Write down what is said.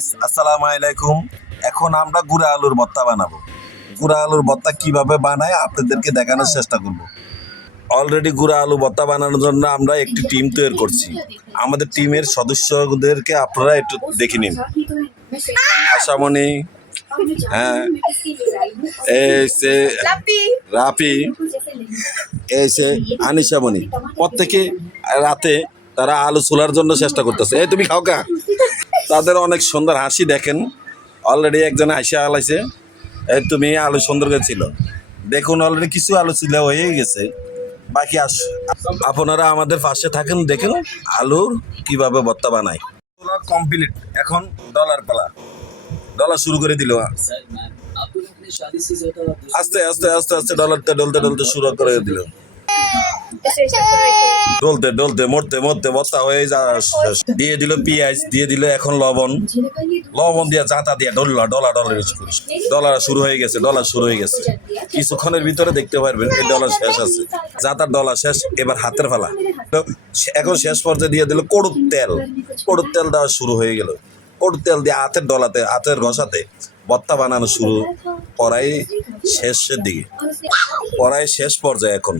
আসসালামু আলাইকুম। এখন আমরা গুঁড়া আলুর ভর্তা বানাবো। গুঁড়া আলুর ভর্তা কিভাবে বানায় আপনাদেরকে দেখানোর চেষ্টা করব। অলরেডি গুঁড়া আলু ভর্তা বানানোর জন্য আমরা একটি টিম তৈরি করছি। আমাদের টিমের সদস্যদেরকে আপনারা একটু দেখে নিন। আশামণি, হ্যাঁ, এই সে রাফি, এই সে আনিশামণি। প্রত্যেকে রাতে তারা আলু ছোলার জন্য চেষ্টা করতেছে। এই তুমি খাও কা? তাদের অনেক সুন্দর হাসি দেখেন। অলরেডি একজন হাসি আলাইছে। এই তুমি আলু সুন্দর ছিল দেখুন, অলরেডি কিছু আলু ছিল হয়ে গেছে, বাকি আপনারা আমাদের পাশে থাকেন, দেখেন আলুর কিভাবে ভর্তা বানায়। কমপ্লিট, এখন ডলার পালা। ডলার শুরু করে দিল। আস্তে আস্তে আস্তে আস্তে ডলারতে ডলতে ডলতে শুরু করে দিল। ডলতে ডলতে মরতে মরতে ভর্তা হয়ে যা দিয়ে দিল পেঁয়াজ, দিয়ে দিল এখন লবণ। লবণ দিয়ে জাঁতা দিয়ে ডলা ডলা ডলার ডলার শুরু হয়ে গেছে। ডলার শুরু হয়ে গেছে, কিছুক্ষণের ভিতরে দেখতে পারবেন এই ডলার শেষ আছে। জাঁতার ডলার শেষ, এবার হাতের ফালা। এখন শেষ পর্যায়ে দিয়ে দিল কড়ুর তেল। কড়ুর তেল দেওয়া শুরু হয়ে গেল। কড়ুর তেল দিয়ে হাতের ডলাতে, হাতের ঘষাতে ভর্তা বানানো শুরু। কড়াই শেষের দিকে, কড়াই শেষ পর্যায়ে এখন।